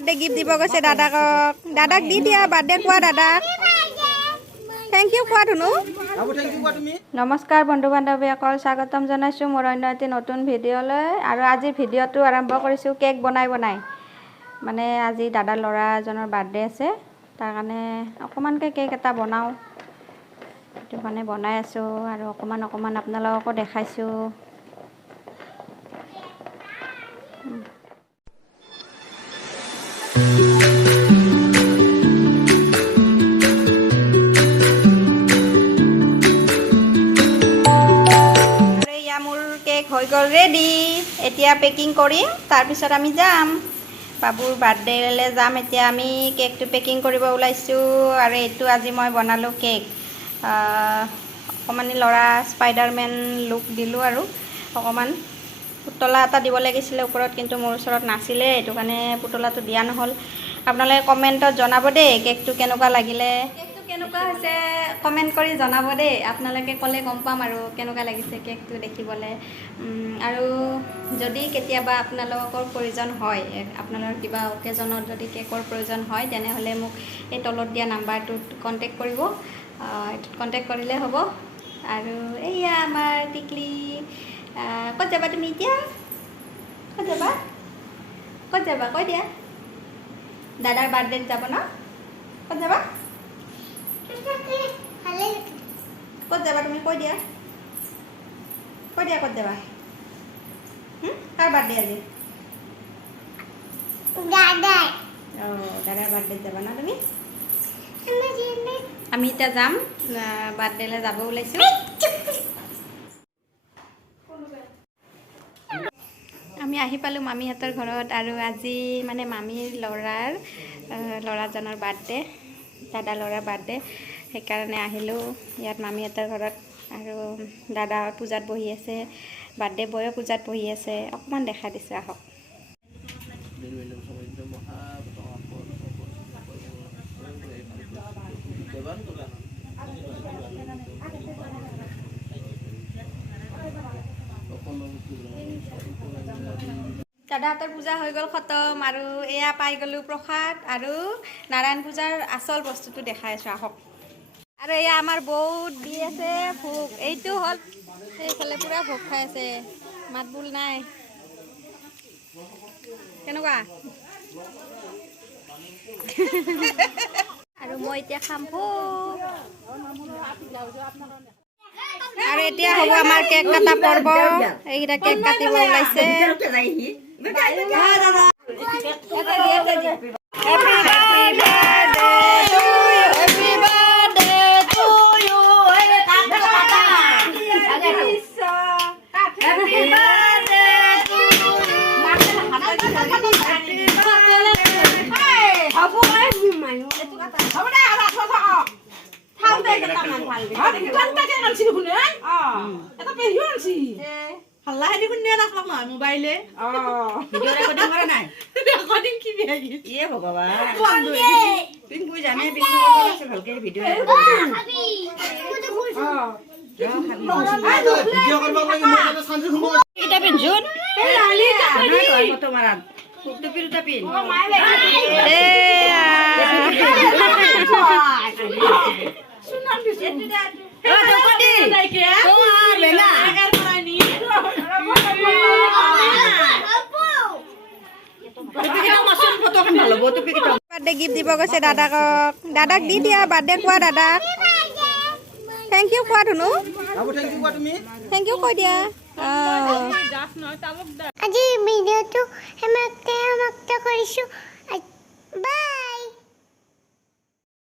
Birthday gift দিব গৈছে দাদাকক। দাদাক দি দিয়া, বাৰ্থডে কোৱা দাদাক। থেংক ইউ কোৱা ধুনু। নমস্কাৰ বন্ধু বান্ধৱীসকল, স্বাগতম জনাইছোঁ মোৰ অন্য এটি নতুন ভিডিঅ'লৈ। আৰু আজিৰ ভিডিঅ'টো আৰম্ভ কৰিছোঁ কেক বনাই মানে আজি দাদাৰ ল'ৰা এজনৰ বাৰ্থডে আছে, তাৰ কাৰণে অকণমানকৈ কেক এটা বনাওঁ, সেইটো কাৰণে বনাই আছোঁ আৰু অকণমান আপোনালোককো দেখাইছোঁ। হৈ গ'ল ৰেডি, এতিয়া পেকিং কৰিম, তাৰপিছত আমি যাম বাবুৰ বাৰ্থডেলৈ যাম। এতিয়া আমি কেকটো পেকিং কৰিব ওলাইছোঁ। আৰু এইটো আজি মই বনালোঁ কেক, অকণমানি ল'ৰা স্পাইডাৰমেন লুক দিলোঁ আৰু অকণমান পুতলা এটা দিব লাগিছিলে ওপৰত, কিন্তু মোৰ ওচৰত নাছিলে, সেইটো কাৰণে পুতলাটো দিয়া নহ'ল। আপোনালোকে কমেণ্টত জনাব দেই কেকটো কেনেকুৱা লাগিলে, কেনেকুৱা হৈছে কমেণ্ট কৰি জনাব দেই। আপোনালোকে ক'লে গম পাম আৰু কেনেকুৱা লাগিছে কেকটো দেখিবলৈ। আৰু যদি কেতিয়াবা আপোনালোকৰ প্ৰয়োজন হয়, আপোনালোকৰ কিবা অকেজনত যদি কেকৰ প্ৰয়োজন হয়, তেনেহ'লে মোক এই তলত দিয়া নাম্বাৰটোত কণ্টেক্ট কৰিব, এইটোত কণ্টেক্ট কৰিলে হ'ব। আৰু এয়া আমাৰ টিকলি, ক'ত যাবা তুমি এতিয়া? ক'ত যাবা? ক'ত যাবা কৈ দিয়া। দাদাৰ বাৰ্থডেত যাব ন? ক'ত যাবা? ক'ত যাবা তুমি কৈ দিয়া, কৈ দিয়া ক'ত যাবা? কাৰ বাৰ্থডে আজি? দাদাৰ। অঁ, দাদাৰ বাৰ্থডেত যাবা ন তুমি? আমি এতিয়া যাম, বাৰ্থডেলৈ যাব ওলাইছোঁ। আমি আহি পালোঁ মামীহঁতৰ ঘৰত। আৰু আজি মানে মামীৰ ল'ৰাজনৰ বাৰ্থডে, দাদা ল'ৰাৰ বাৰ্থডে, সেইকাৰণে আহিলোঁ ইয়াত মামীহঁতৰ ঘৰত। আৰু দাদা পূজাত বহি আছে, বাৰ্থডে বয়ো পূজাত বহি আছে, অকণমান দেখাই দিছোঁ আহক। দাদাহঁতৰ পূজা হৈ গ'ল খতম, আৰু এয়া পাই গ'লোঁ প্ৰসাদ আৰু নাৰায়ণ পূজাৰ আচল বস্তুটো দেখাই আছোঁ আহক। আৰু এয়া আমাৰ বৌ দি আছে ভোগ, এইটো হ'ল এইফালে পূৰা ভোগ খাই আছে, মাত বোল নাই। কেনেকুৱা? আৰু মই এতিয়া খাম ভোগ। আৰু এতিয়া হ'ব আমাৰ কেক কাটা পৰ্ব। এইকেইটা কেক কাটিব ওলাইছে। মোবাইলে ভিডিঅ' ৰেকৰ্ডিং কৰা নাই, ৰেকৰ্ডিং কি ইয়ে ভগৱান পিংকু জানে, পিংকু ভালকে ভিডিঅ' বাৰ্থডে গিফ্ট দিব গৈছে দাদাকক। দাদাক দি দিয়া, বাৰ্থডে কোৱা দাদাক। থেংক ইউ কোৱা ধুনু। থেংক ইউ কৈ দিয়া। আজি ভিডিঅ'টো সমাপ্ত কৰিছোঁ।